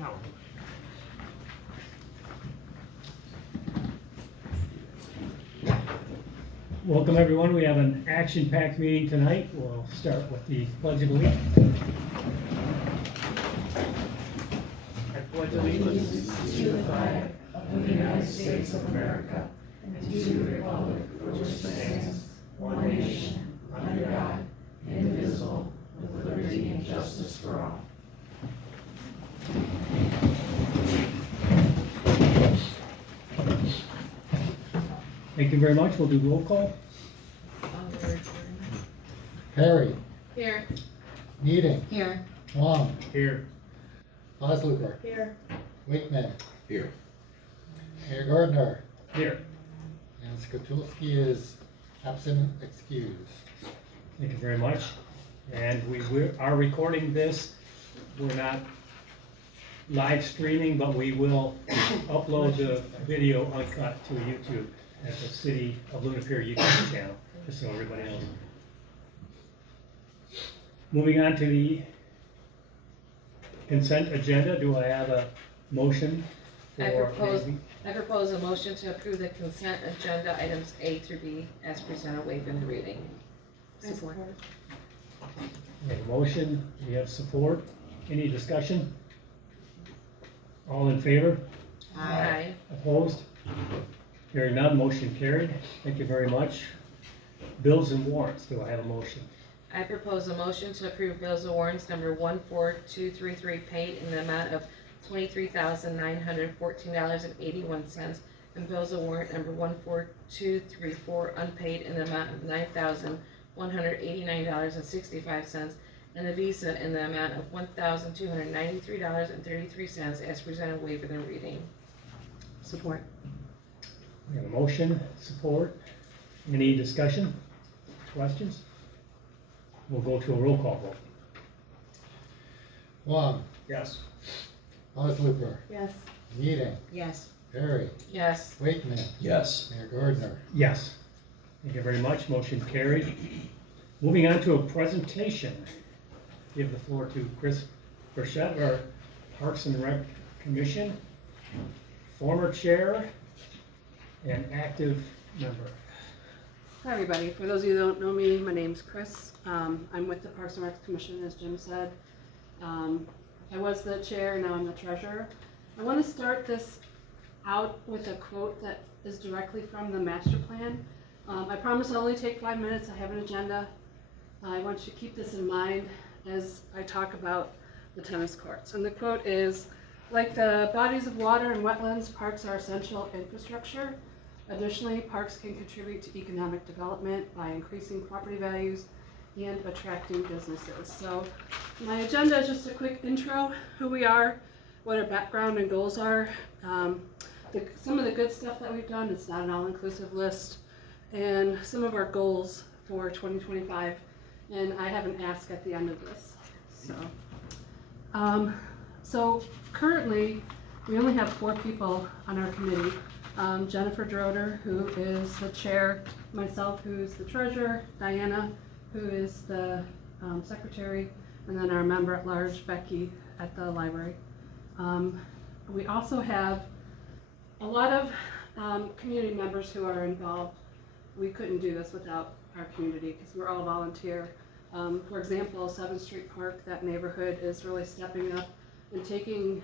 No. Welcome everyone. We have an action-packed meeting tonight. We'll start with the Pledge of Allegiance. I pledge allegiance to the flag of the United States of America and to the republic for which it stands, one nation, under God, indivisible, with liberty and justice for all. Thank you very much. We'll do roll call. Perry, Here. Meeting, Here. Wong, Here. Osluker, Here. Wakeman, Here. Mayor Gardner, Here. and Skatulski is absent excused. Thank you very much. And we are recording this. We're not live streaming, but we will upload the video uncut to YouTube at the City of Luna Pier YouTube channel, just so everybody knows. Moving on to the consent agenda, do I have a motion for? I propose a motion to approve the consent agenda items A through B as presented, waiving the reading. Support. We have a motion, we have support, any discussion? All in favor? Aye. Opposed? Hearing none, motion carried. Thank you very much. Bills and warrants, do I have a motion? I propose a motion to approve bills and warrants number 14233 paid in the amount of $23,914.81, and bills of warrant number 14234 unpaid in the amount of $9,189.65, and the Visa in the amount of $1,293.33 as presented, waiver the reading. Support. We have a motion, support. Any discussion? Questions? We'll go to a roll call vote. Wong, Yes. Osluker, Yes. Meeting, Yes. Perry, Yes. Wakeman, Yes. Mayor Gardner. Yes. Thank you very much, motion carried. Moving on to a presentation. Give the floor to Chris Burchett, our Parks and Rec Commission, former chair and active member. Hi everybody, for those of you who don't know me, my name's Chris. I'm with the Parks and Rec Commission, as Jim said. I was the chair, now I'm the treasurer. I want to start this out with a quote that is directly from the master plan. I promise I'll only take 5 minutes, I have an agenda. I want you to keep this in mind as I talk about the tennis courts. And the quote is, like the bodies of water and wetlands, parks are essential infrastructure. Additionally, parks can contribute to economic development by increasing property values and attracting businesses. So my agenda is just a quick intro, who we are, what our background and goals are, some of the good stuff that we've done, it's not an all-inclusive list, and some of our goals for 2025. And I have an ask at the end of this. So currently, we only have 4 people on our committee. Jennifer Droder, who is the chair, myself, who's the treasurer, Diana, who is the secretary, and then our member at large, Becky, at the library. We also have a lot of community members who are involved. We couldn't do this without our community because we're all volunteer. For example, 7th Street Park, that neighborhood is really stepping up and taking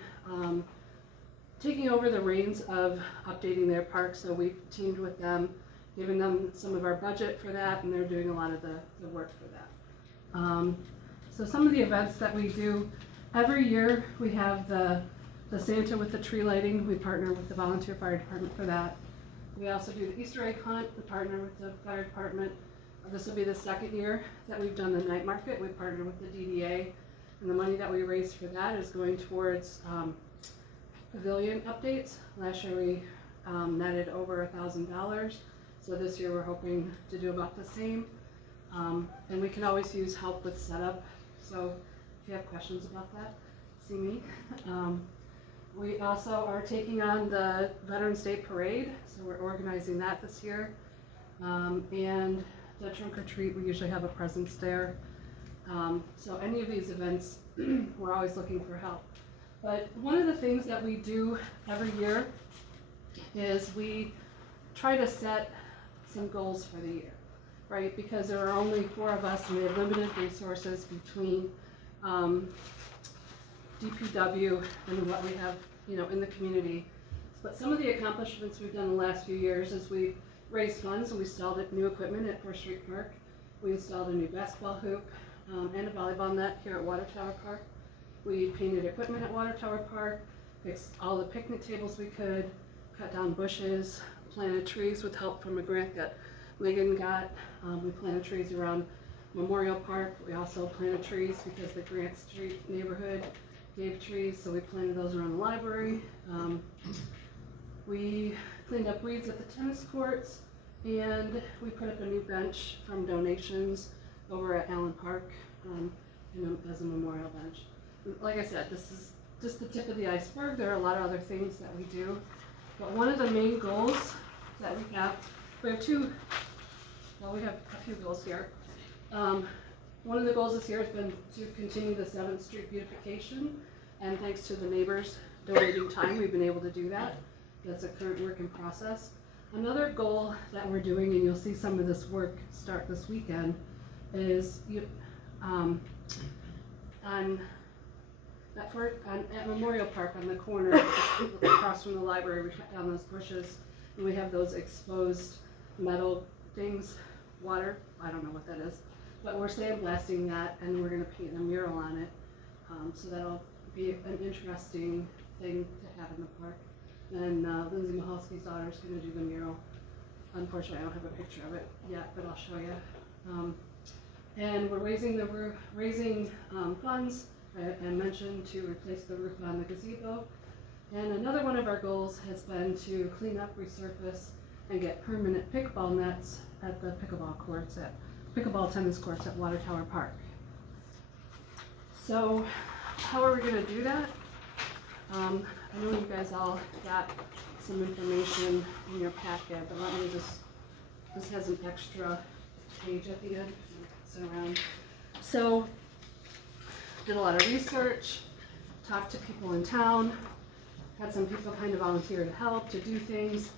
over the reins of updating their park, so we've teamed with them, giving them some of our budget for that, and they're doing a lot of the work for that. So some of the events that we do, every year we have the Santa with the tree lighting. We partner with the volunteer fire department for that. We also do the Easter egg hunt. We partner with the fire department. This will be the 2nd year that we've done the night market. We partner with the DDA, and the money that we raise for that is going towards pavilion updates. Last year we netted over $1,000, so this year we're hoping to do about the same. And we can always use help with setup, so if you have questions about that, see me. We also are taking on the Veterans Day Parade, so we're organizing that this year. And the trunk or treat, we usually have a presence there. So any of these events, we're always looking for help. But one of the things that we do every year is we try to set some goals for the year, right? Because there are only 4 of us and we have limited resources between DPW and what we have, in the community. But some of the accomplishments we've done the last few years is we raised funds and we installed new equipment at 4th Street Park. We installed a new basketball hoop and a volleyball net here at Water Tower Park. We painted equipment at Water Tower Park, fixed all the picnic tables we could, cut down bushes, planted trees with help from a grant that Megan got. We planted trees around Memorial Park. We also planted trees because the Grant Street neighborhood gave trees, so we planted those around the library. We cleaned up weeds at the tennis courts, and we put up a new bench from donations over at Allen Park as a memorial bench. Like I said, this is just the tip of the iceberg. There are a lot of other things that we do, but one of the main goals that we have a few goals here. One of the goals this year has been to continue the 7th Street beautification, and thanks to the neighbors donating time, we've been able to do that. That's a current work in process. Another goal that we're doing, and you'll see some of this work start this weekend, is at Memorial Park on the corner across from the library, we cut down those bushes and we have those exposed metal things, water, I don't know what that is, but we're sandblasting that and we're going to paint a mural on it. So that'll be an interesting thing to have in the park. And Lindsay Mahalski's daughter is going to do the mural. Unfortunately, I don't have a picture of it yet, but I'll show you. And we're raising funds, I mentioned, to replace the roof on the gazebo. And another one of our goals has been to clean up, resurface, and get permanent pickleball nets at the pickleball tennis courts at Water Tower Park. So, how are we going to do that? I know you guys all got some information in your packet, but this has an extra page at the end. So, did a lot of research, talked to people in town, had some people kind of volunteer to help, to do things.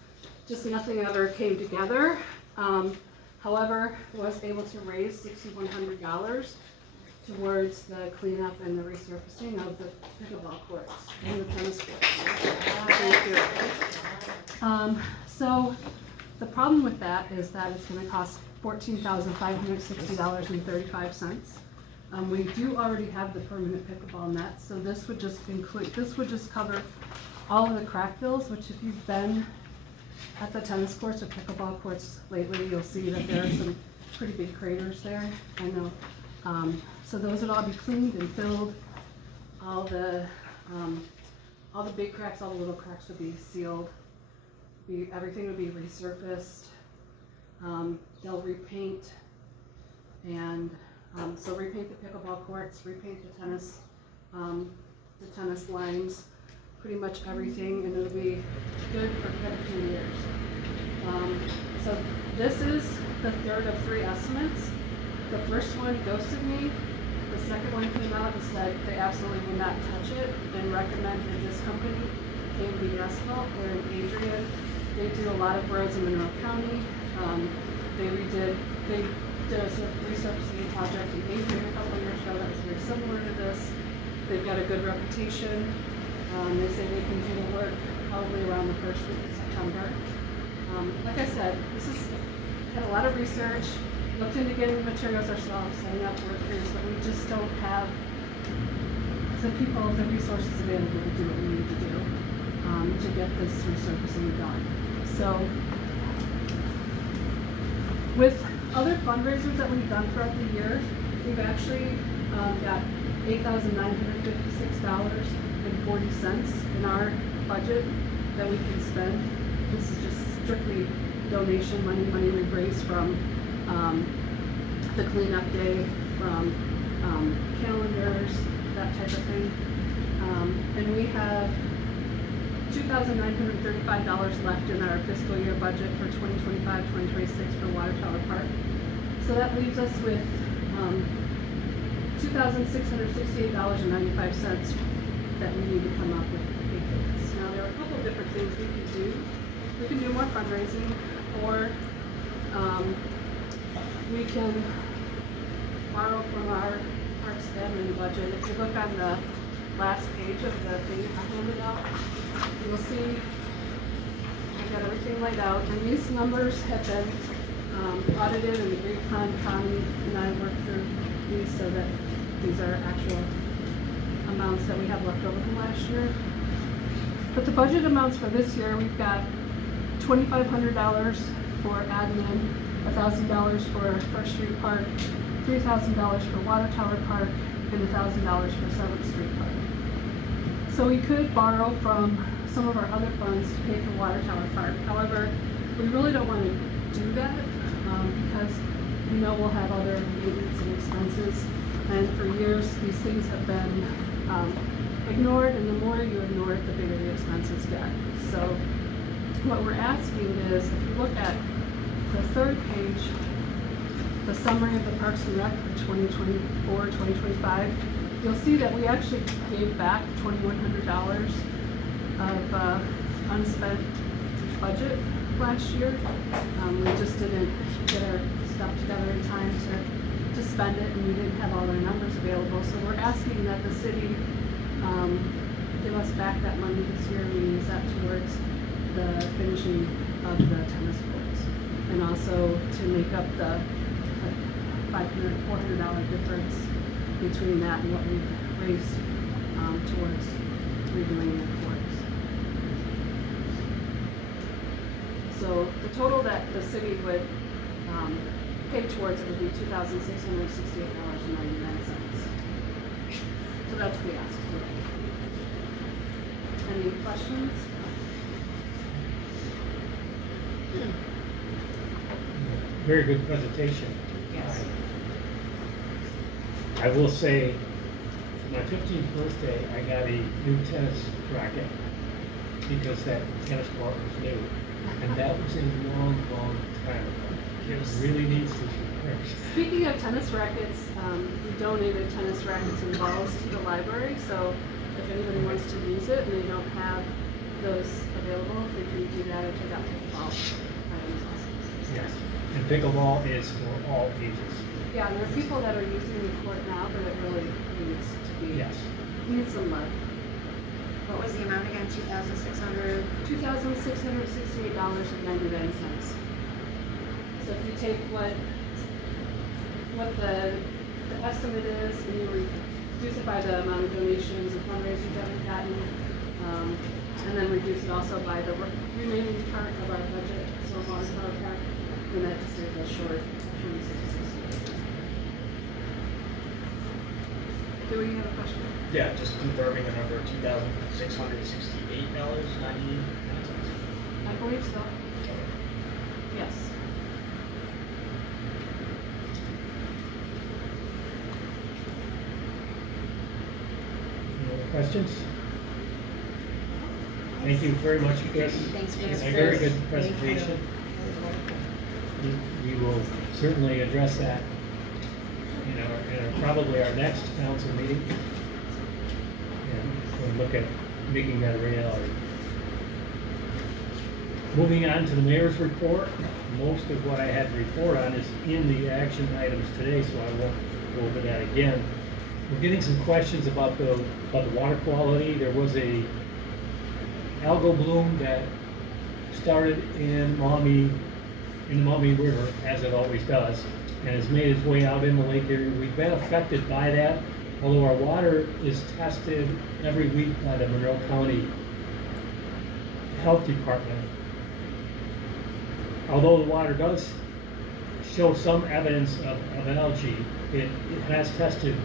Just nothing ever came together. However, was able to raise $6,100 towards the cleanup and the resurfacing of the pickleball courts and the tennis courts. Thank you. So the problem with that is that it's going to cost $14,560.35. We do already have the permanent pickleball net, so this would just cover all of the crack fills, which if you've been at the tennis courts or pickleball courts lately, you'll see that there are some pretty big craters there. I know. So those would all be cleaned and filled. All the big cracks, all the little cracks would be sealed. Everything would be resurfaced. They'll repaint, and so repaint the pickleball courts, repaint the tennis lines, pretty much everything, and it'll be good for quite a few years. So this is the third of 3 estimates. The first one ghosted me. The second one came out and said they absolutely will not touch it and recommended this company, KMB Asphalt. They're in Adrian. They do a lot of roads in Monroe County. They did a resurfacing project in Adrian a couple of years ago that was very similar to this. They've got a good reputation. They say they can do the work probably around the first week of September. Like I said, had a lot of research, looked into getting the materials ourselves, setting up workers, but we just don't have the resources available to do what we need to do to get this resurfacing done. So, with other fundraisers that we've done throughout the year, we've actually got $8,956.40 in our budget that we can spend. This is just strictly donation money we raised from the cleanup day, from calendars, that type of thing. And we have $2,935 left in our fiscal year budget for 2025-2026 for Water Tower Park. So that leaves us with $2,668.95 that we need to we can do more fundraising, or we can borrow from our parks admin budget. If you look on the last page of the thing I handed out, you'll see I've got everything laid out, and these numbers have been audited and agreed upon. Connie and I worked through these so that these are actual amounts that we have left over from last year. But the budget amounts for this year, we've got $2,500 for admin, $1,000 for First Street Park, $3,000 for Water Tower Park, and $1,000 for 7th Street Park. So we could borrow from some of our other funds to pay for Water Tower Park. However, we really don't want to do that because we know we'll have other maintenance and expenses. And for years, these things have been ignored, and the more you ignore it, the bigger the expenses get. So what we're asking is, if you look at the third page, the summary of the Parks and Rec for 2024, 2025, you'll see that we actually gave back $2,100 of unspent budget last year. We just didn't get our stuff together in time to spend it, and we didn't have all our numbers available. So we're asking that the city give us back that money this year. We use that towards the finishing of the tennis courts, and also to make up the $400 difference between that and what we've raised towards redoing the courts. So the total that the city would pay towards it would be $2,668.99. So that's the ask today. Any questions? Very good presentation. Yes. I will say, for my 15th birthday, I got a new tennis racket because that tennis court was new. And that was a long, long time ago. It really needs to be repaired. Speaking of tennis rackets, we donated tennis rackets and balls to the library, so if anybody wants to use it and they don't have those available, they can do that or take out pickleball items also. Yes. And pickleball is for all ages. Yeah, and there are people that are using the court now, but it really needs to be, Yes. needs some love. What was the amount again? 2,600? $2,668.99. So if you take what the estimate is, and you reduce it by the amount of donations and fundraisers that we've gotten, and then reduce it also by the remaining part of our budget, so water tower park, then that just leaves us short $2,668. Do we have a question? Yeah, just confirming the number, $2,668.99. I believe so. Yes. Any other questions? Thank you very much, Chris. Thanks, A Chris. very good Thank you. presentation. We will certainly address that in probably our next council meeting. And we'll look at making that a reality. Moving on to the mayor's report. Most of what I had to report on is in the action items today, so I won't go over that again. We're getting some questions about the water quality. There was a algal bloom that started in the Maumee River, as it always does, and has made its way out in the lake area. We've been affected by that, although our water is tested every week by the Monroe County Health Department. Although the water does show some evidence of algae, it has tested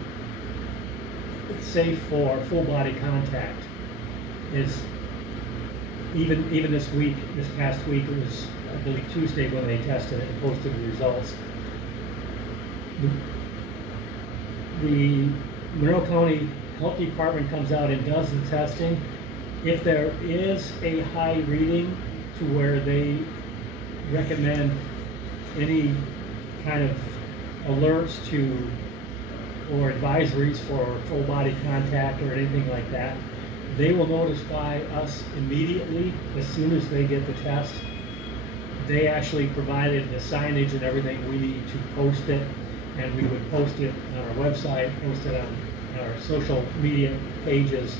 safe for full body contact. Is even this week, this past week, it was, I believe, Tuesday when they tested it and posted the results. The Monroe County Health Department comes out and does the testing. If there is a high reading to where they recommend any kind of alerts to or advisories for full body contact or anything like that, They will notify us immediately as soon as they get the test. They actually provided the signage and everything we need to post it, and we would post it on our website, post it on our social media pages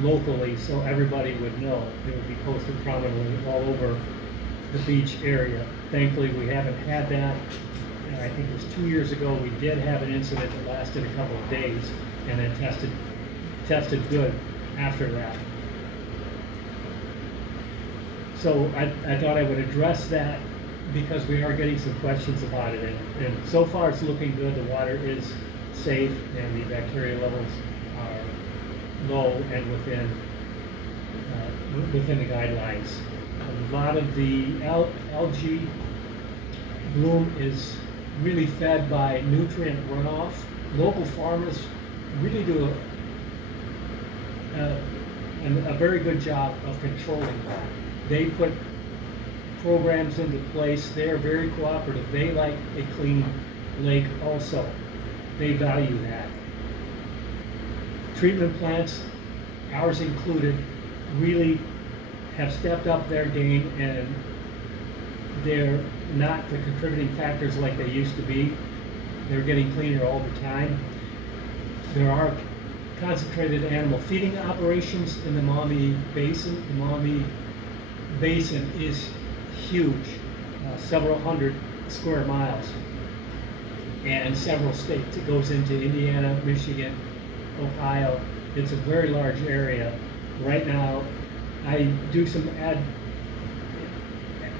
locally, so everybody would know. It would be posted prominently all over the beach area. Thankfully, we haven't had that. And I think it was 2 years ago, we did have an incident that lasted a couple of days and then tested good after that. So I thought I would address that because we are getting some questions about it. And so far, it's looking good. The water is safe and the bacteria levels are low and within the guidelines. A lot of the algae bloom is really fed by nutrient runoff. Local farmers really do a very good job of controlling that. They put programs into place. They are very cooperative. They like a clean lake also. They value that. Treatment plants, ours included, really have stepped up their game, and they're not the contributing factors like they used to be. They're getting cleaner all the time. There are concentrated animal feeding operations in the Maumee Basin. The Maumee Basin is huge, several hundred square miles, and several states. It goes into Indiana, Michigan, Ohio. It's a very large area. Right now, I do some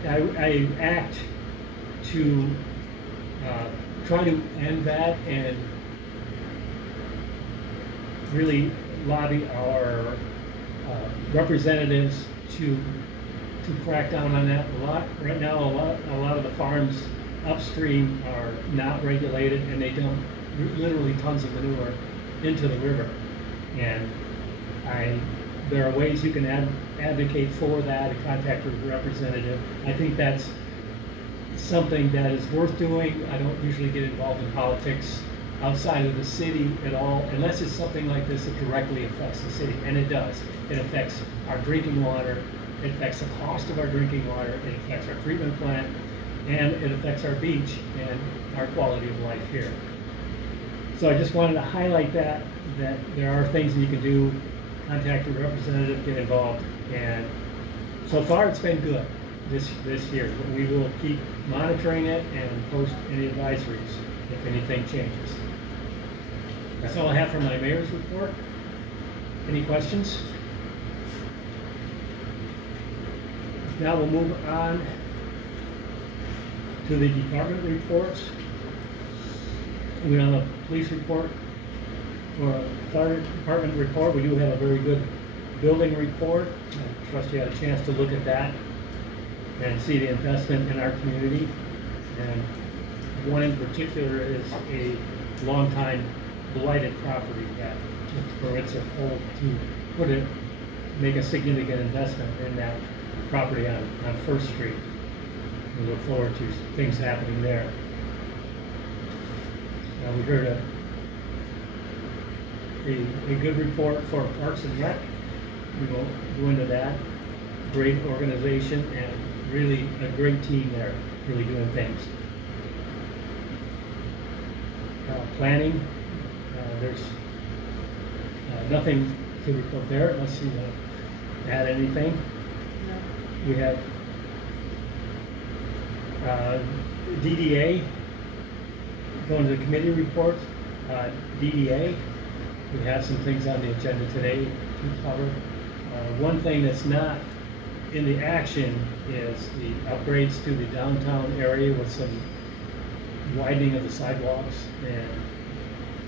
I act to try to end that and really lobby our representatives to crack down on that. Right now, a lot of the farms upstream are not regulated, and they dump literally tons of manure into the river. And there are ways you can advocate for that and contact a representative. I think that's something that is worth doing. I don't usually get involved in politics outside of the city at all, unless it's something like this that directly affects the city, and it does. It affects our drinking water, it affects the cost of our drinking water, it affects our treatment plant, and it affects our beach and our quality of life here. So I just wanted to highlight that there are things that you can do. Contact your representative, get involved, and so far it's been good this year, but we will keep monitoring it and post any advisories if anything changes. That's all I have for my mayor's report. Any questions? Now we'll move on to the department reports. We have a police report or a fire department report. We do have a very good building report. I trust you had a chance to look at that and see the investment in our community. And one in particular is a long-time blighted property that it's a whole to make a significant investment in that property on First Street. We look forward to things happening there. We heard a good report for Parks and Rec. We won't go into that. Great organization and really a great team there, really doing things. Planning, there's nothing to report there unless you add anything. No. We have DDA, going to the committee report. DDA, we have some things on the agenda today to cover. One thing that's not in the action is the upgrades to the downtown area with some widening of the sidewalks and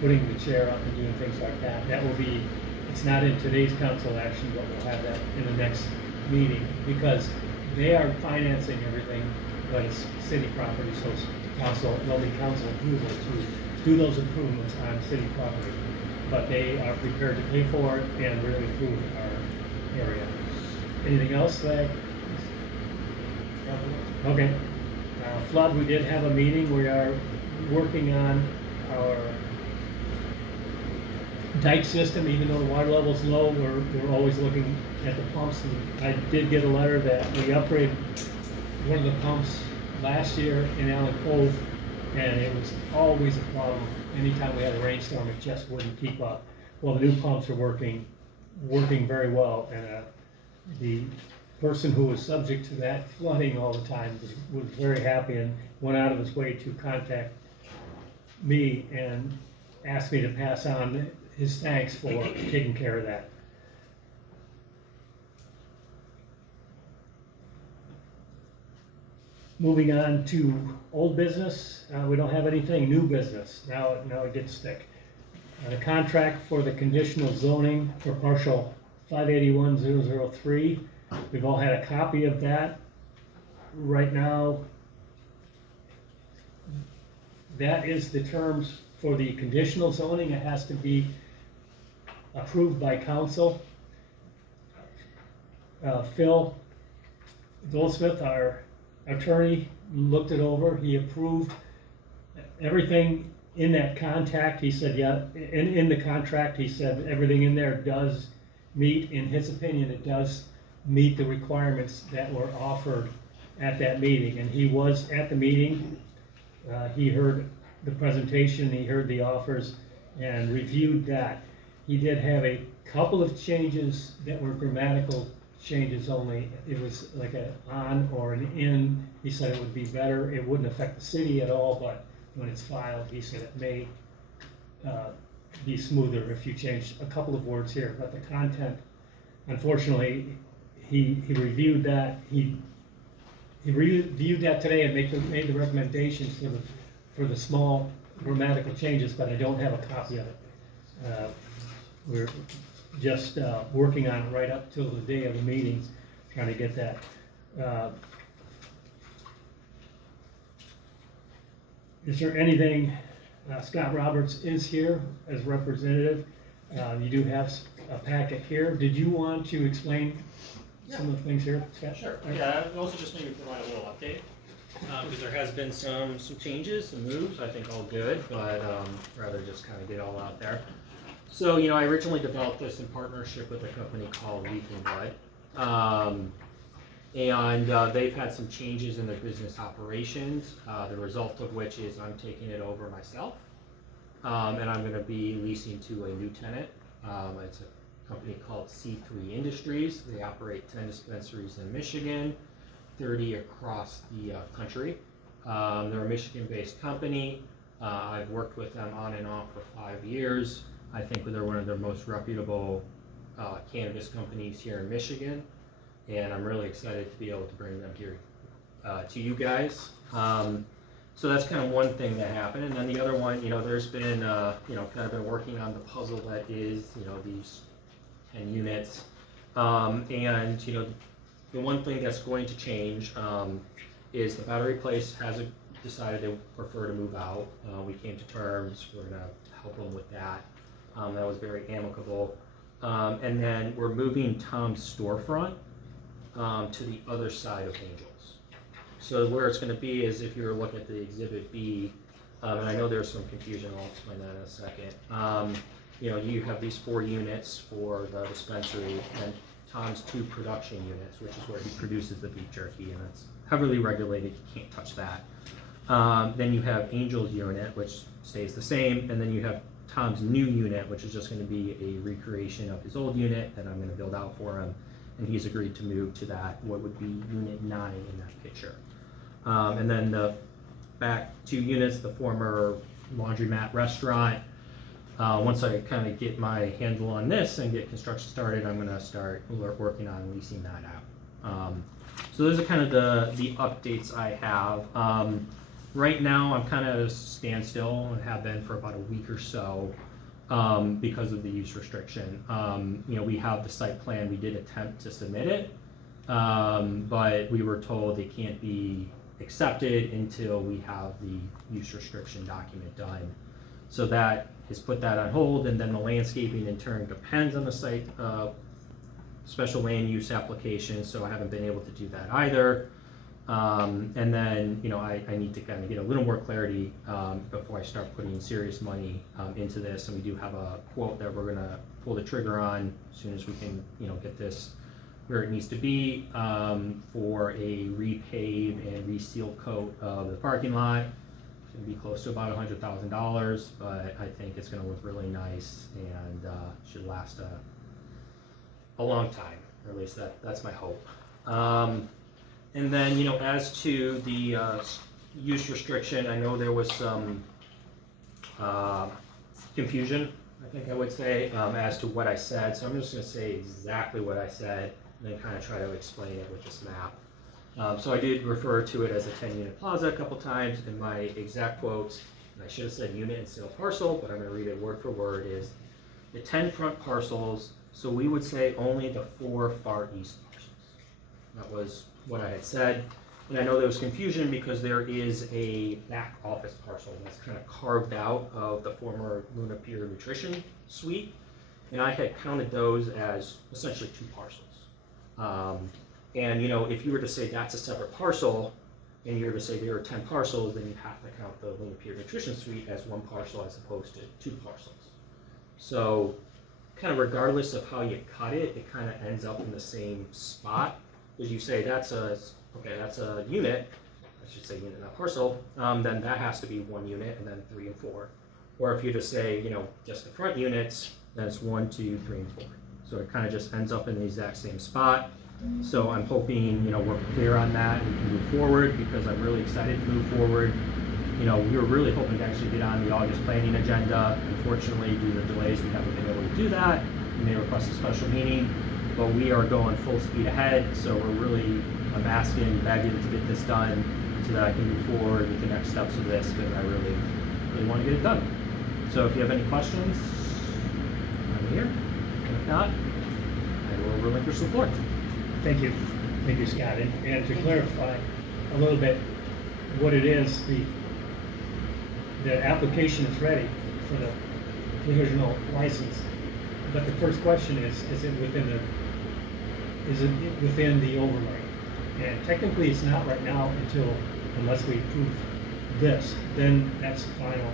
putting the chair up and doing things like that. That will be, it's not in today's council action, but we'll have that in the next meeting because they are financing everything, but it's city property, so there'll be council approval to do those improvements on city property. But they are prepared to pay for it and really improve our area. Anything else? Okay. Flood, we did have a meeting. We are working on our dike system, even though the water level's low, we're always looking at the pumps. And I did get a letter that we upgraded one of the pumps last year in Allen Cove, and it was always a problem. Anytime we had a rainstorm, it just wouldn't keep up. Well, the new pumps are working very well, and the person who was subject to that flooding all the time was very happy and went out of his way to contact me and asked me to pass on his thanks for taking care of that. Moving on to old business, we don't have anything. New business, now it gets thick. The contract for the conditional zoning for partial 581-003. We've all had a copy of that. Right now, that is the terms for the conditional zoning. It has to be approved by council. Phil Goldsmith, our attorney, looked it over. He approved everything in that contract. He said, yeah, in the contract, he said everything in there does meet, in his opinion, it does meet the requirements that were offered at that meeting. And he was at the meeting. He heard the presentation, he heard the offers, and reviewed that. He did have a couple of changes that were grammatical changes only. It was like an on or an in. He said it would be better. It wouldn't affect the city at all, but when it's filed, he said it may be smoother if you change a couple of words here. But the content, unfortunately, he reviewed that. He reviewed that today and made the recommendations for the small grammatical changes, but I don't have a copy of it. We're just working on it right up till the day of the meeting, trying to get that. Is there anything, Scott Roberts is here as representative. You do have a packet here. Did you want to explain some of the things here, Scott? Sure, yeah, I also just maybe provide a little update, because there has been some changes, some moves, I think all good, but rather just kind of get all out there. So, I originally developed this in partnership with a company called Leaf and Blood. And they've had some changes in their business operations, the result of which is I'm taking it over myself. And I'm gonna be leasing to a new tenant. It's a company called C3 Industries. They operate 10 dispensaries in Michigan, 30 across the country. They're a Michigan-based company. I've worked with them on and off for 5 years. I think they're one of the most reputable cannabis companies here in Michigan, and I'm really excited to be able to bring them here to you guys. So that's kind of one thing that happened, and then the other one, there's been, kind of been working on the puzzle that is, these 10 units, and the one thing that's going to change is the battery place has decided they prefer to move out. We came to terms. We're gonna help them with that. That was very amicable. And then we're moving Tom's storefront to the other side of Angels. So where it's going to be is, if you were looking at the Exhibit B, and I know there's some confusion, I'll explain that in a second. You have these 4 units for the dispensary, and Tom's 2 production units, which is where he produces the beef jerky, and it's heavily regulated, you can't touch that. Then you have Angel's unit, which stays the same, and then you have Tom's new unit, which is just going to be a recreation of his old unit that I'm going to build out for him, and he's agreed to move to that, what would be Unit 9 in that picture. And then the back 2 units, the former laundromat restaurant, once I kind of get my handle on this and get construction started, I'm going to start working on leasing that out. So those are kind of the updates I have. Right now, I'm kind of standstill and have been for about a week or so because of the use restriction. We have the site plan. We did attempt to submit it, but we were told it can't be accepted until we have the use restriction document done. So that has put that on hold, and then the landscaping in turn depends on the site special land use application, so I haven't been able to do that either. And then, I need to kind of get a little more clarity before I start putting serious money into this. And we do have a quote that we're gonna pull the trigger on as soon as we can, get this where it needs to be for a repave and reseal coat of the parking lot. It's gonna be close to about $100,000, but I think it's gonna look really nice and should last a long time, or at least that's my hope. And then, as to the use restriction, I know there was some confusion, I think I would say, as to what I said. So I'm just going to say exactly what I said and then kind of try to explain it with this map. So I did refer to it as a 10-unit plaza a couple times, and my exact quotes, and I should have said unit and sale parcel, but I'm going to read it word for word, is the 10 front parcels, so we would say only the 4 far east parcels. That was what I had said. And I know there was confusion because there is a back office parcel that's kind of carved out of the former Luna Pier Nutrition Suite. And I had counted those as essentially 2 parcels. And if you were to say that's a separate parcel, and you were to say there are 10 parcels, then you have to count the Luna Pier Nutrition Suite as 1 parcel as opposed to 2 parcels. So kind of regardless of how you cut it, it kind of ends up in the same spot. Because you say that's a unit, I should say unit, not parcel, then that has to be 1 unit and then 3 and 4. Or if you just say, just the front units, then it's 1, 2, 3, and 4. So it kind of just ends up in the exact same spot. So I'm hoping, we're clear on that and we can move forward, because I'm really excited to move forward. We were really hoping to actually get on the August planning agenda. Unfortunately, due to delays, we haven't been able to do that. We may request a special meeting. But we are going full speed ahead, so I'm asking, begging to get this done so that I can move forward with the next steps of this, because I really want to get it done. So if you have any questions, I'm here. And if not, I will relinquish the floor. Thank you, Scott. And to clarify a little bit what it is, the application is ready for the provisional license. But the first question is it within the overlay? And technically it's not right now unless we approve this. Then that's the final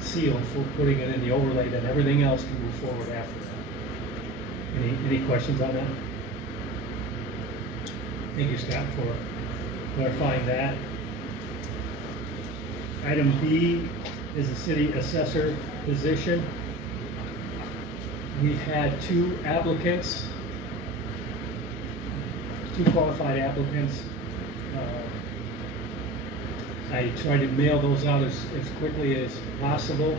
seal for putting it in the overlay, then everything else can move forward after that. Any questions on that? Thank you, Scott, for clarifying that. Item B is the city assessor position. We've had 2 applicants, 2 qualified applicants. I tried to mail those out as quickly as possible.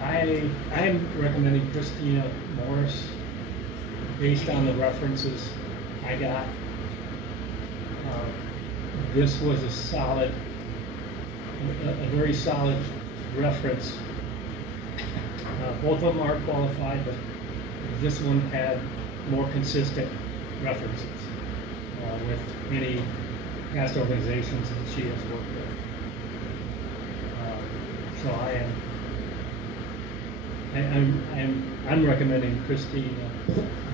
I am recommending Christina Morris based on the references I got. This was a very solid reference. Both of them are qualified, but this one had more consistent references with many past organizations that she has worked with. So I'm recommending Christina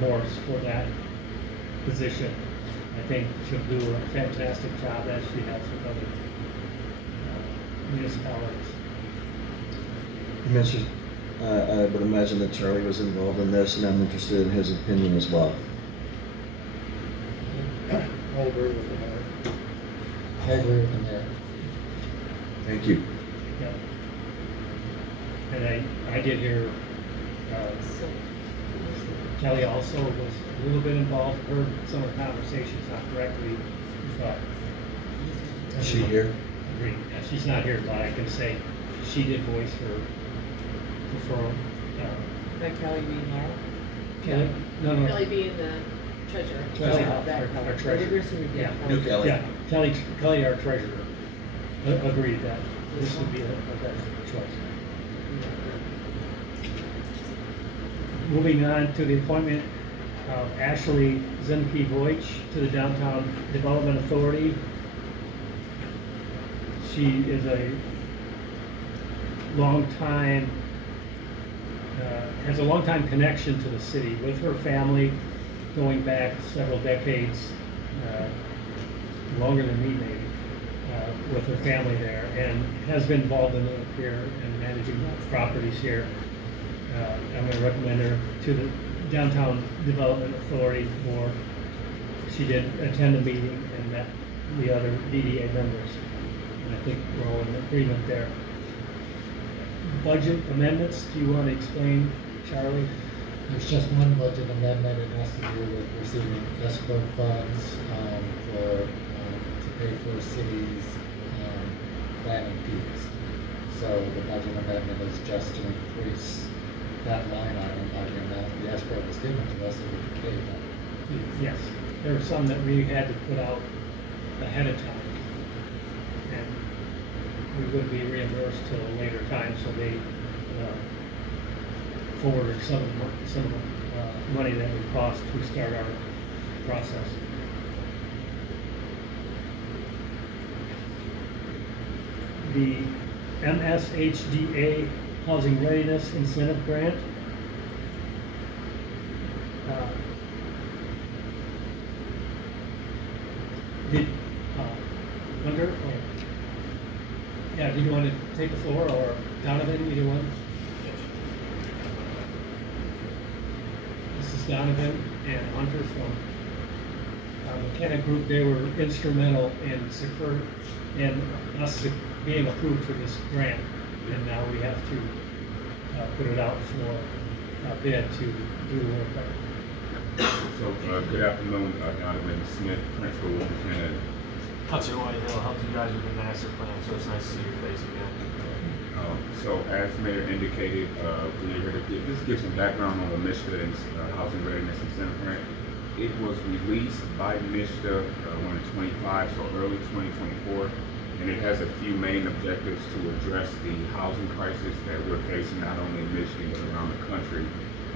Morris for that position. I think she'll do a fantastic job, as she has with other municipalities. You mentioned, I would imagine that Charlie was involved in this, and I'm interested in his opinion as well. I agree with the mayor. I agree with the mayor. Thank you. Yeah. And I did hear Kelly also was a little bit involved, heard some of the conversations, not directly, but. Is she here? Agreed. Yeah, she's not here, but I can say she did voice her preferral. That Kelly being Laurel? Kelly? No. Kelly being the treasurer. Kelly, Oh, our treasurer. Yeah. New Kelly. Yeah, Kelly, our treasurer, agreed that this would be a better choice. Moving on to the appointment of Ashley Zemke-Voigt to the Downtown Development Authority. She is a has a long time connection to the city with her family going back several decades. longer than me maybe, with her family there, and has been involved in the Pier and managing properties here. I'm gonna recommend her to the Downtown Development Authority Board. She did attend the meeting and met the other DDA members, and I think we're all in agreement there. Budget amendments, do you want to explain, Charlie? There's just one budget amendment, it has to do with receiving escrow funds, to pay for cities, planning fees. So the budget amendment is just to increase that line item by the amount the escrow was given to us, so we could pay that fees. Yes, there were some that we had to put out ahead of time, and we would be reimbursed till a later time, so they forwarded some of the money that would cost to start our process. The MSHDA Housing Readiness Incentive Grant. Did, Hunter, or, yeah, do you want to take the floor, or Donovan, either one? This is Donovan and Hunter from McKenna Group. They were instrumental in us being approved for this grant, and now we have to put it out for a bid to do the work. So, good afternoon, Donovan Smith, Principal with McKenna. Hudson Whitehill helped you guys with the master plan, so it's nice to see your face again. So, as Mayor indicated, we are here to just give some background on the MSHDA and Housing Readiness Incentive Grant. It was released by MSHDA when 25, so early 2024, and it has a few main objectives to address the housing crisis that we're facing not only in Michigan but around the country.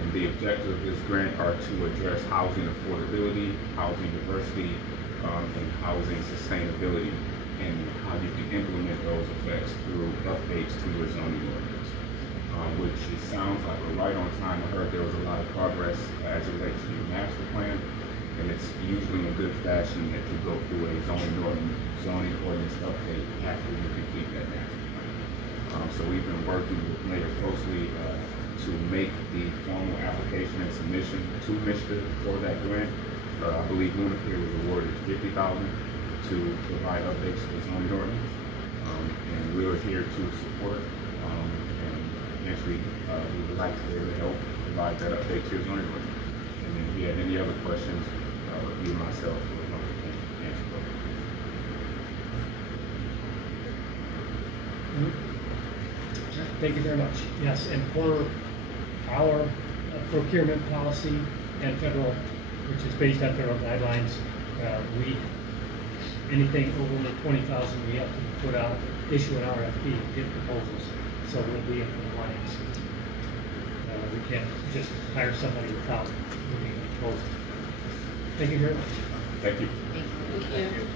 And the objectives of this grant are to address housing affordability, housing diversity, and housing sustainability, and how you can implement those effects through updates to your zoning ordinance. Which it sounds like we're right on time. I heard there was a lot of progress as it relates to your master plan, and it's usually in a good fashion that you go through a zoning ordinance update after you complete that master plan. So we've been working with Mayor closely to make the formal application and submission to MSHDA for that grant. I believe Pier was awarded $50,000 to provide updates to the zoning ordinance, and we're here to support. And actually, we would like to be able to help provide that update to your zoning ordinance. And then if you have any other questions, you myself will answer those. Thank you very much. Yes, and for our procurement policy and federal, which is based on federal guidelines, anything over the 20,000, we have to put out, issue an RFP, get proposals, so we'll be in compliance. We can't just hire somebody without looking at proposals. Thank you very much. Thank you. Thank you.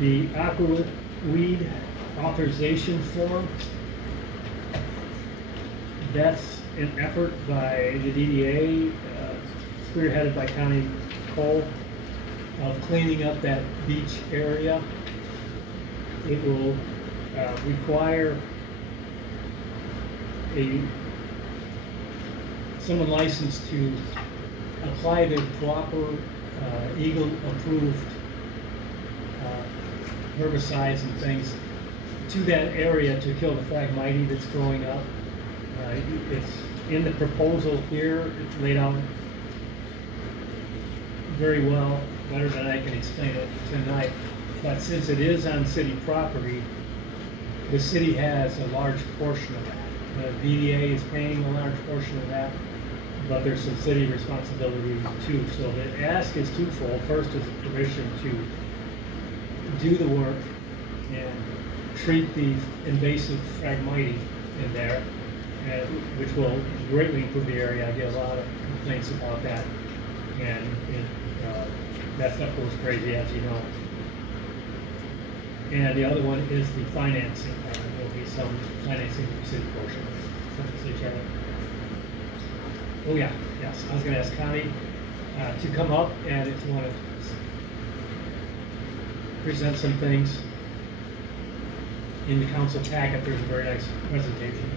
The aquaweed authorization form, that's an effort by the DDA, spearheaded by Connie Cole, of cleaning up that beach area. It will require someone licensed to apply the proper Eagle approved herbicides and things to that area to kill the phragmite that's growing up. It's in the proposal here. It's laid out very well, better than I can explain it tonight. But since it is on city property, the city has a large portion of that. The VDA is paying a large portion of that, but there's some city responsibility too. So the ask is twofold. First is permission to do the work and treat the invasive phragmite in there, which will greatly improve the area. I get a lot of complaints about that, and that stuff goes crazy, as you know. And the other one is the financing. There will be some financing from the city portion. Something to say, Charlie? Oh yeah, yes. I was going to ask Connie to come up, and if you want to present some things. In the council packet, there's a very nice presentation.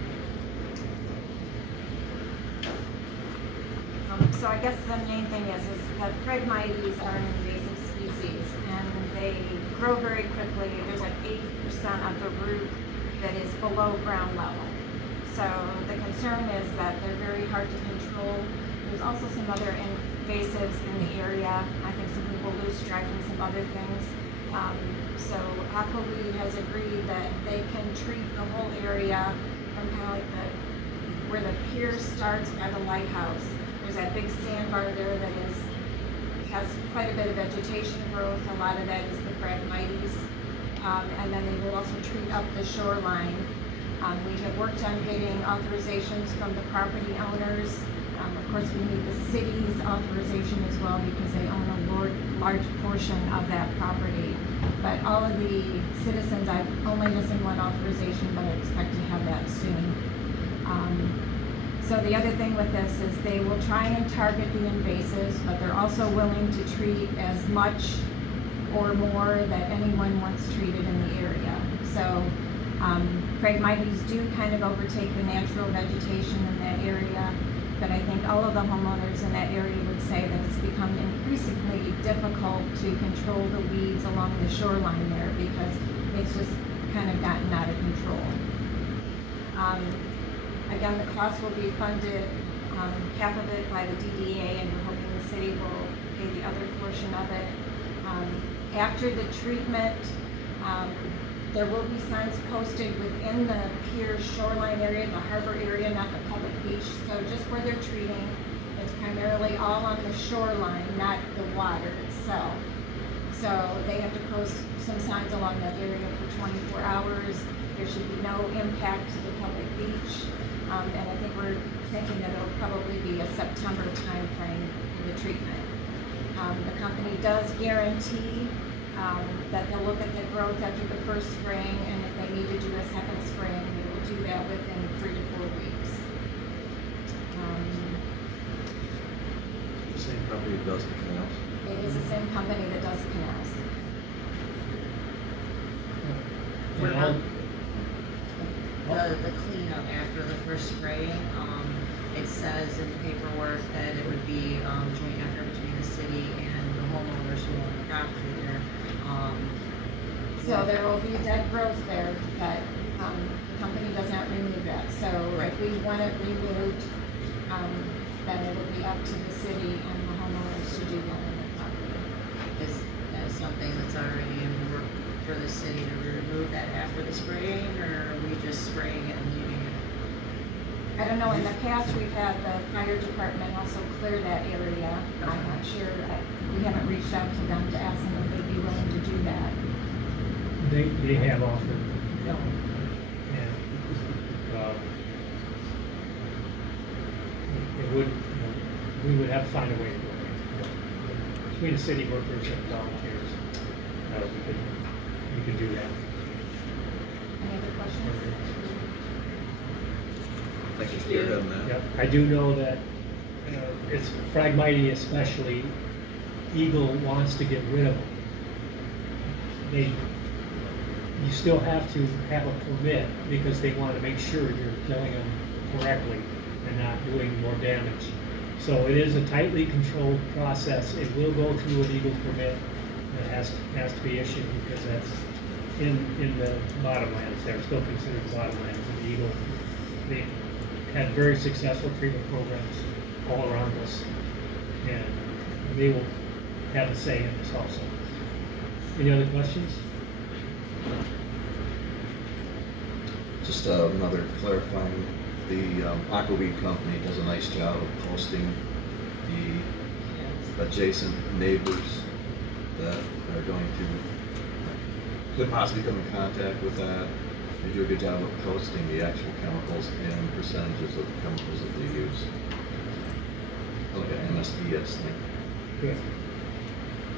So I guess the main thing is that Phragmites are an invasive species, and they grow very quickly. There's like 80% of the root that is below ground level. So the concern is that they're very hard to control. There's also some other invasives in the area. I think some people lose strike and some other things. So Aquaweed has agreed that they can treat the whole area from kind of like where the pier starts by the lighthouse. There's that big sandbar there that has quite a bit of vegetation growth. A lot of that is the Phragmites. And then they will also treat up the shoreline. We have worked on getting authorizations from the property owners. Of course, we need the city's authorization as well because they own a large portion of that property. But all of the citizens, I'm only missing one authorization, but I expect to have that soon. So the other thing with this is they will try and target the invasives, but they're also willing to treat as much or more that anyone wants treated in the area. So Phragmites do kind of overtake the natural vegetation in that area, but I think all of the homeowners in that area would say that it's become increasingly difficult to control the weeds along the shoreline there because it's just kind of gotten out of control. Again, the cost will be funded, half of it by the DDA, and we're hoping the city will pay the other portion of it. After the treatment, there will be signs posted within the pier shoreline area, the harbor area, not the public beach. So just where they're treating, it's primarily all on the shoreline, not the water itself. So they have to post some signs along that area for 24 hours. There should be no impact to the public beach. And I think we're thinking that it'll probably be a September timeframe for the treatment. The company does guarantee that they'll look at the growth after the first spraying, and if they need to do a second spraying, they will do that within 3 to 4 weeks. The same company that does the canals. It is the same company that does the canals. What And about all- the cleanup after the first spraying? It says in the paperwork that it would be joint effort between the city and the homeowners who own the property there. So there will be dead growth there, but the company does not remove that. So if we want it removed, then it will be up to the city and the homeowners to do that on the property. Is that something that's already in work for the city to remove that after the spraying, or are we just spraying it and leaving it? I don't know, in the past, we've had the fire department also clear that area. I'm not sure, we haven't reached out to them to ask them if they'd be willing to do that. They have offered, No. and it would, we would have to find a way to do it. Between the city workers and volunteers, we could do that. Any other questions? Thanks for spearheading that. Yep, I do know that it's Phragmites especially, Eagle wants to get rid of them. You still have to have a permit because they want to make sure you're killing them correctly and not doing more damage. So it is a tightly controlled process. It will go through an Eagle permit that has to be issued because that's in the bottomlands. They're still considered bottomlands of Eagle. They had very successful treatment programs all around us, and they will have a say in this also. Any other questions? Just another clarifying, the Aquaweed company does a nice job of posting the adjacent neighbors that are going to, could possibly come in contact with that. They do a good job of posting the actual chemicals and percentages of chemicals that they use. Like an MSDS thing. Good.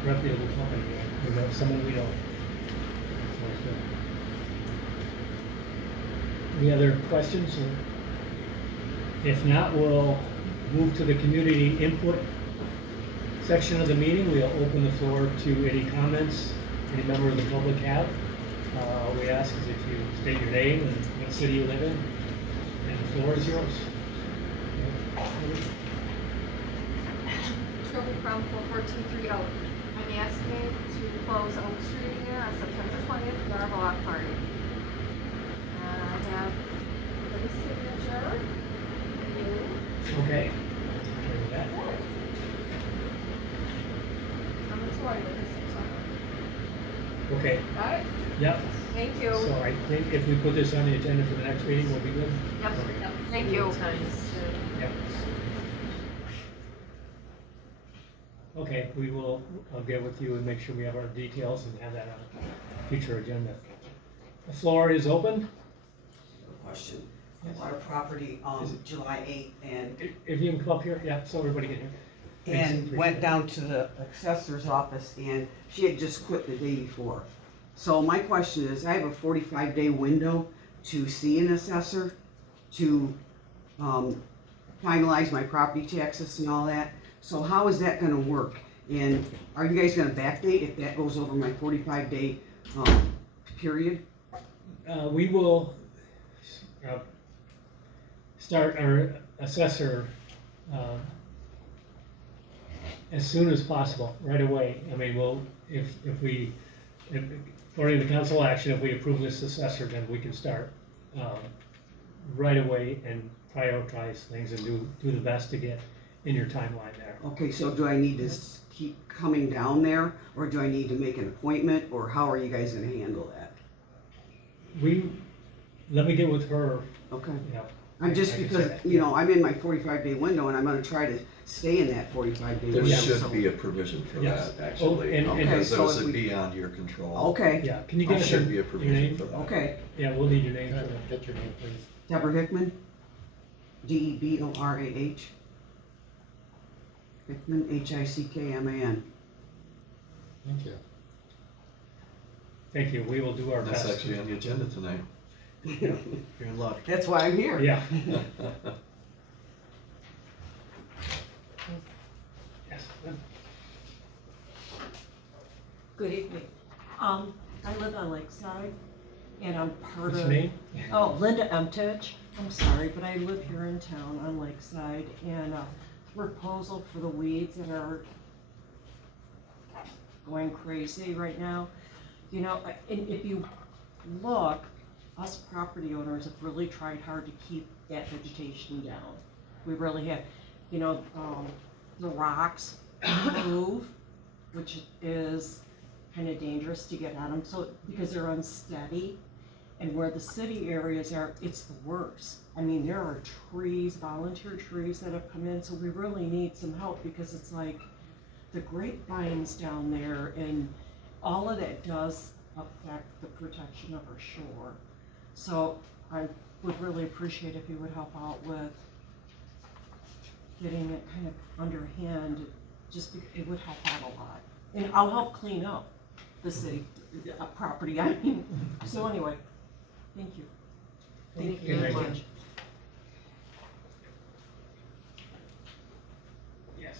Reputable company, we know someone we know. Sounds good. Any other questions? If not, we'll move to the community input section of the meeting. We'll open the floor to any comments any member of the public have. We ask is if you state your name and what city you live in, and the floor is yours. Trophy from 4230. I'm asking to close Oak Street here on September 20th for our block party. I have the signature. You. Okay. Okay with that. I'm a toy with this signature. Okay, Got it? yep. Thank you. So I think if we put this on the agenda for the next meeting, we'll be good. Yep. Thank you. Yep. Okay, we will, I'll get with you and make sure we have our details and have that on a future agenda. The floor is open. Question. Yes. Our property on July 8th and, If you can come up here, yeah, so everybody can hear. Thanks, and appreciate went it. down to the assessor's office and she had just quit the day before. So my question is, I have a 45-day window to see an assessor to finalize my property taxes and all that. So how is that gonna work? And are you guys gonna backdate if that goes over my 45-day period? We will start our assessor as soon as possible, right away. I mean, we'll, if according to council action, if we approve this assessor, then we can start right away and prioritize things and do the best to get in your timeline there. Okay, so do I need to keep coming down there, or do I need to make an appointment, or how are you guys gonna handle that? Let me get with her, Okay. you know. I'm just I can because, say that, you know, I'm in my 45-day window and I'm gonna try to stay in that 45-day There window. should so- be a provision for Yes. that, actually, and- Okay, because so those if are we- beyond your control. Okay, Yeah, can you There give us should be a your provision name? for that. okay. Yeah, we'll need your name for that. Get your name, please. Deborah Hickman, Deborah. Hickman, Hickman. Thank you. Thank you, we will do our That's best. actually on the agenda tonight. You're in luck. That's why I'm here. Yeah. Yes. Good evening. I live on Lakeside, and I'm part What's of. your name? Oh, Linda Emtich. I'm sorry, but I live here in town on Lakeside, and proposal for the weeds that are going crazy right now. You know, and if you look, us property owners have really tried hard to keep that vegetation down. We really have. You know, the rocks move, which is kind of dangerous to get on them, so because they're unsteady. And where the city areas are, it's the worst. I mean, there are trees, volunteer trees that have come in, so we really need some help because it's like the grapevines down there, and all of that does affect the protection of our shore. So I would really appreciate if you would help out with getting it kind of underhand, just because it would help out a lot. And I'll help clean up the city property, I mean, so anyway, thank you. Thank you very much. Yes.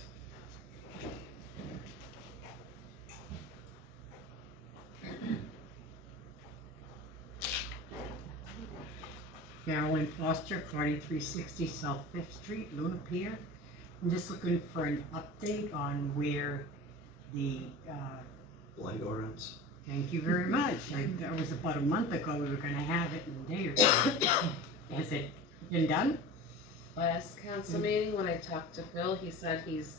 Carolyn Foster, 4360 South Fifth Street, Luna Pier. I'm just looking for an update on where the, Light ordinance. thank you very much. That was about a month ago, we were gonna have it in a day or two. Has it been done? Last council meeting, when I talked to Phil, he said he's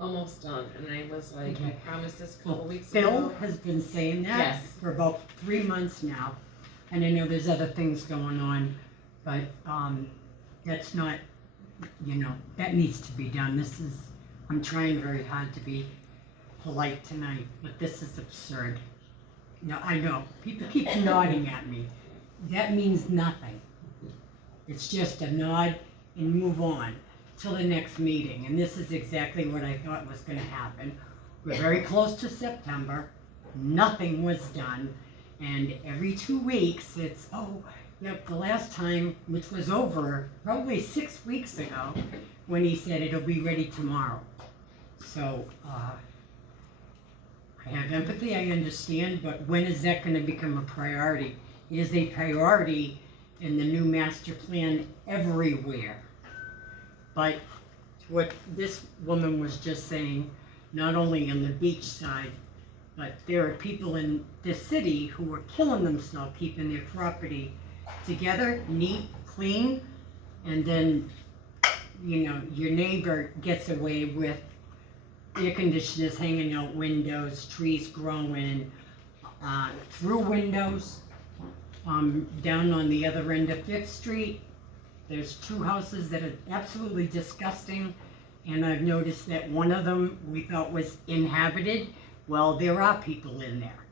almost done, and I was like, I Okay. promised this a Well, couple weeks Phil ago. has been saying that Yes. for about 3 months now. And I know there's other things going on, but, that's not, you know, that needs to be done. I'm trying very hard to be polite tonight, but this is absurd. No, I know, people keep nodding at me. That means nothing. It's just a nod and move on till the next meeting, and this is exactly what I thought was gonna happen. We're very close to September, nothing was done, and every 2 weeks, it's, oh, yep, the last time, which was over probably 6 weeks ago, when he said it'll be ready tomorrow. So, I have empathy, I understand, but when is that gonna become a priority? It is a priority in the new master plan everywhere. But what this woman was just saying, not only on the beach side, but there are people in this city who are killing themselves keeping their property together, neat, clean, and then, you know, your neighbor gets away with air conditioners hanging out windows, trees growing through windows. Down on the other end of 5th Street, there's 2 houses that are absolutely disgusting, and I've noticed that one of them we thought was inhabited. Well, there are people in there.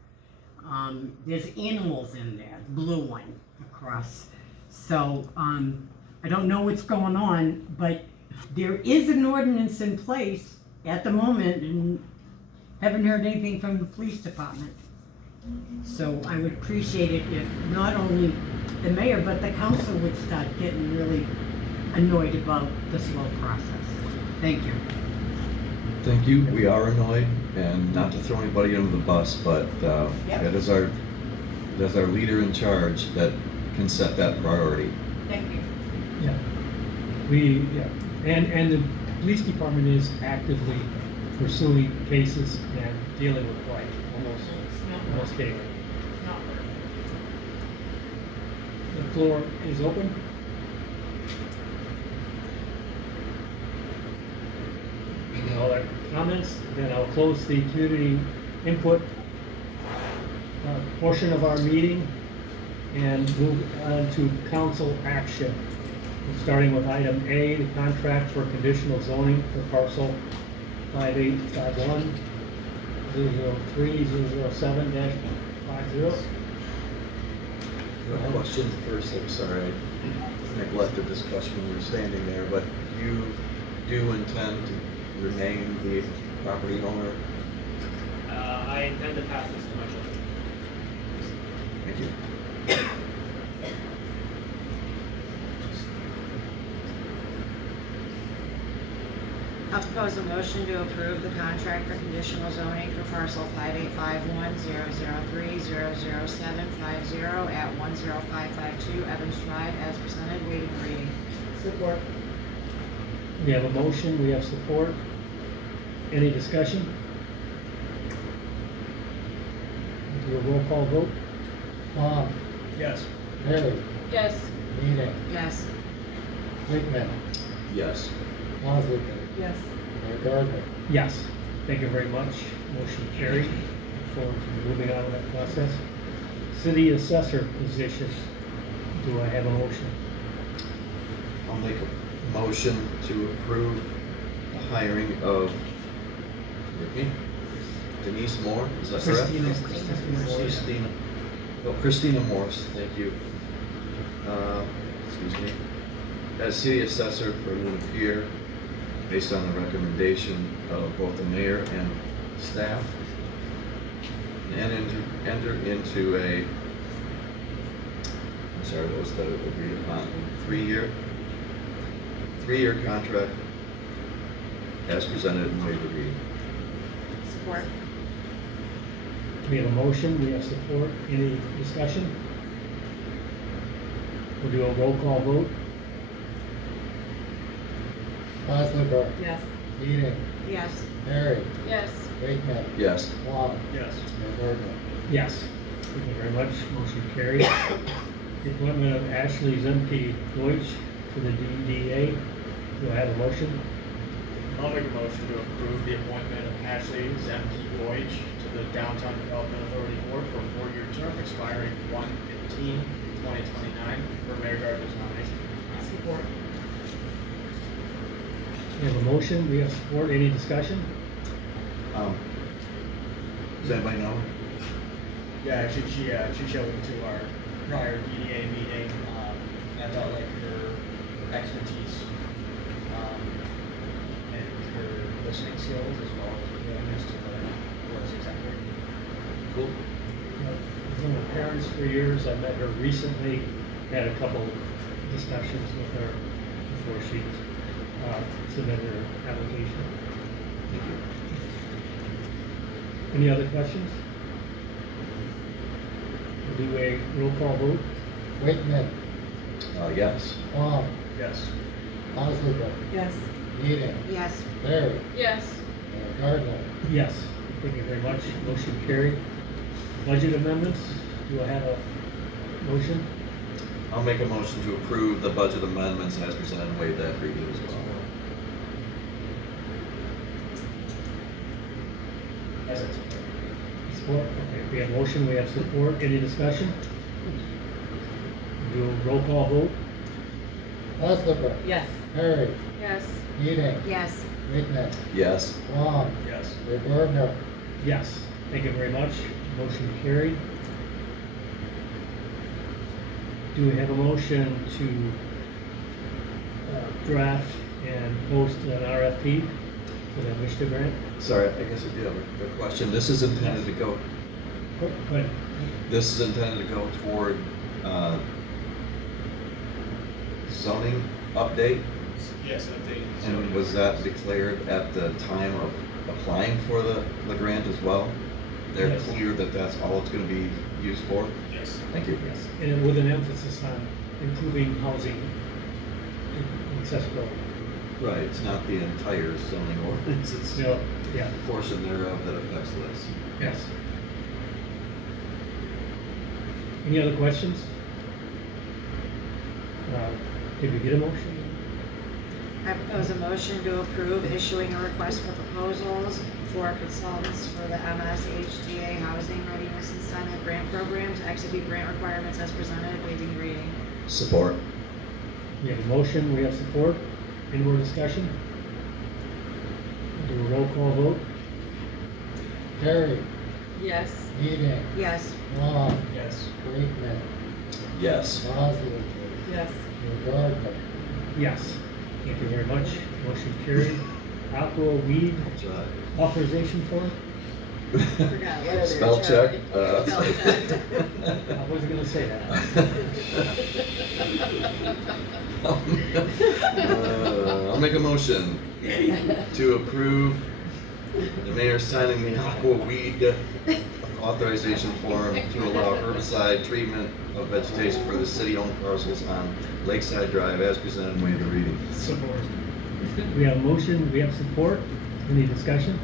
There's animals in there, the blue one across. So, I don't know what's going on, but there is an ordinance in place at the moment, and haven't heard anything from the police department. So I would appreciate it if not only the mayor, but the council would start getting really annoyed about the slow process. Thank you. Thank you. We are annoyed, and not to throw anybody under the bus, but it is our leader in charge that can set that priority. Thank you. Yeah. And the police department is actively pursuing cases and dealing with crime almost daily. The floor is open. All our comments, then I'll close the community input portion of our meeting and move on to council action. Starting with item A, the contract for conditional zoning for parcel 5851 003 007-50. A question first, I'm sorry, I neglected this question when we were standing there, but you do intend to remain the property owner? I intend to pass this to my children. Thank you. I'll propose a motion to approve the contract for conditional zoning for parcel 5851-003-00750 at 10552 Evans Drive as presented, waiving reading. Support. We have a motion, we have support. Any discussion? Do a roll call vote? Tom, Yes. Haley, Yes. Eden, Yes. Wickman, Yes. Osler, Yes. Mayor Gardner. Yes. Thank you very much. Motion carried. Look forward to moving on with that process. City assessor position. Do I have a motion? I'll make a motion to approve the hiring of, with me, Denise Moore, is that correct? Christina Morse, thank you. Excuse me. As city assessor for Pier, based on the recommendation of both the mayor and staff, and enter into a, I'm sorry, what was the agreed upon, three-year contract as presented in waiver reading. Support. We have a motion, we have support. Any discussion? We'll do a roll call vote. Osler, Yes. Eden, Yes. Harry, Yes. Wickman, Yes. Wong, Yes. Mayor Gardner. Yes. Thank you very much. Motion carried. The appointment of Ashley Zemke Deutsch to the DDA. Do I have a motion? I'll make a motion to approve the appointment of Ashley Zemke Voyage to the Downtown Development Authority Board for a 4-year term expiring 1/15/2029 for Mayor Gardner's nomination. Support. We have a motion, we have support. Any discussion? Does anybody know? Yeah, actually, she showed up to our prior DDA meeting. I felt like her expertise and her listening skills as well as her willingness to learn was exemplary. Cool. I've been with parents for years. I met her recently, had a couple discussions with her before she submitted her application. Thank you. Any other questions? We'll do a roll call vote. Wakeman, Yes. Wong, Yes. Osborne, Yes. Eden, Yes. Barry, Yes. Mayor Gardner. Yes. Thank you very much. Motion carried. Budget amendments, do I have a motion? I'll make a motion to approve the budget amendments as presented and waive that reading as well. Support? Okay, we have motion, we have support. Any discussion? Do a roll call vote. Osborne, Yes. Barry, Yes. Eden, Yes. Wakeman, Yes. Wong, Yes. Mayor Gardner. Yes. Thank you very much. Motion carried. Do we have a motion to draft and post an RFP for the Michigan grant? Sorry, I guess I do have a question. This is intended to go, But this is intended to go toward, zoning update? Yes, update. And was that declared at the time of applying for the grant as well? They're Yes. clear that that's all it's gonna be used for? Yes. Thank you. yes, and with an emphasis on improving housing accessibility. Right, it's not the entire zoning ordinance, it's Yeah, yeah, a portion thereof that affects this. yes. Any other questions? Did we get a motion? I propose a motion to approve issuing a request for proposals for consultants for the MSHDA Housing Readiness Incentive Grant Program to execute grant requirements as presented, waiving reading. Support. We have a motion, we have support. Any more discussion? Do a roll call vote. Barry, Yes. Eden, Yes. Wong, Yes. Wakeman, Yes. Osborne, Yes. Mayor Gardner. Yes. Thank you very much. Motion carried. Aqua weed That's right. authorization form? Forgot, whatever. Spell check. Spell check. I wasn't gonna say that. I'll make a motion to approve the mayor signing the aqua weed authorization form to allow herbicide treatment of vegetation for the city-owned parcels on Lakeside Drive as presented and waive the reading. Support. We have a motion, we have support. Any discussion?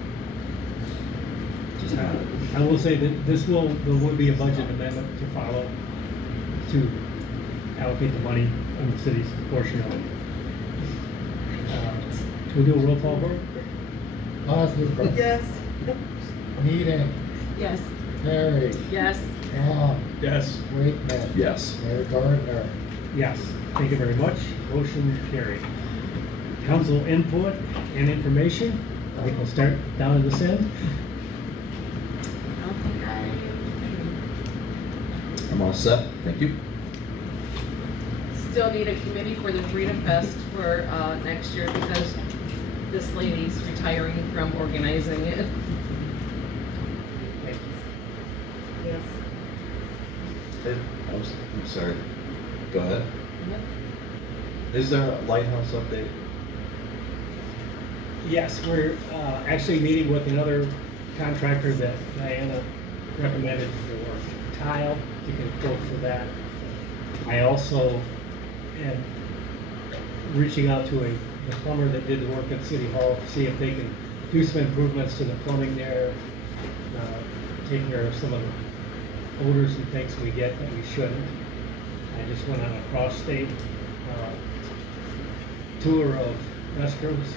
I will say that there will be a budget amendment to follow to allocate the money in the city's portion of it. We'll do a roll call vote. Osborne, Yes. Eden, Yes. Barry, Yes. Wong, Yes. Wakeman, Yes. Mayor Gardner. Yes, thank you very much. Motion carried. Council input and information. I think we'll start down in this end. I don't think I'm all set. Thank you. Still need a committee for the Freedom Fest for next year because this lady's retiring from organizing it. Yes. I'm sorry. Go ahead. Is there a lighthouse update? Yes, we're actually meeting with another contractor that Diana recommended for tile, to get a quote for that. I also am reaching out to the plumber that did the work at City Hall to see if they can do some improvements to the plumbing there, take care of some of the odors and things we get that we shouldn't. I just went on a cross-state tour of restrooms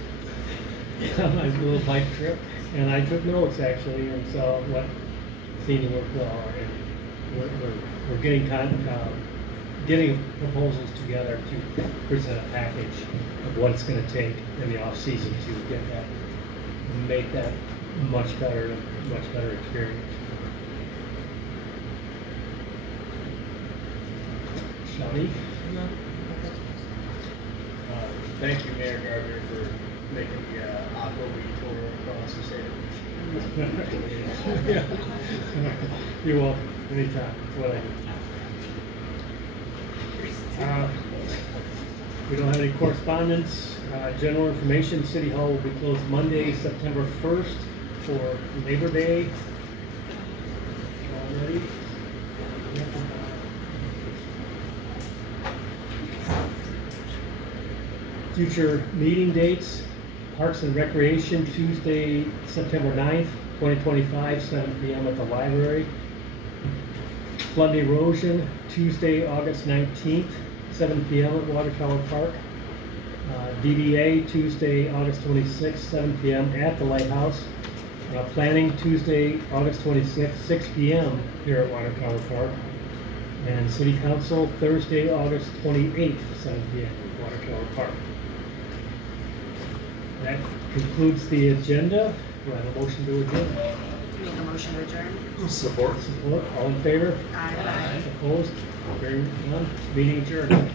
on my little bike trip, and I took notes actually, and saw what seemed to work well. And we're getting getting proposals together to present a package of what it's going to take in the off season to get that, make that much better experience. Shawty? Thank you, Mayor Gardner, for making the aqua weed tour across the state of Michigan. Yeah. You're welcome, anytime, whatever. We don't have any correspondence. General information, City Hall will be closed Monday, September 1st for Labor Day. future meeting dates, Parks and Recreation, Tuesday, September 9th, 2025, 7 p.m. at the library. Flood and erosion, Tuesday, August 19th, 7 p.m. at Watertower Park. DDA, Tuesday, August 26th, 7 p.m. at the Lighthouse. Planning, Tuesday, August 26th, 6 p.m. here at Watertower Park. And City Council, Thursday, August 28th, 7 p.m. at Watertower Park. That concludes the agenda. Do I have a motion to adjourn? Make a motion to adjourn. Support. Support, all in favor? Aye. Opposed? Hearing none, meeting adjourned.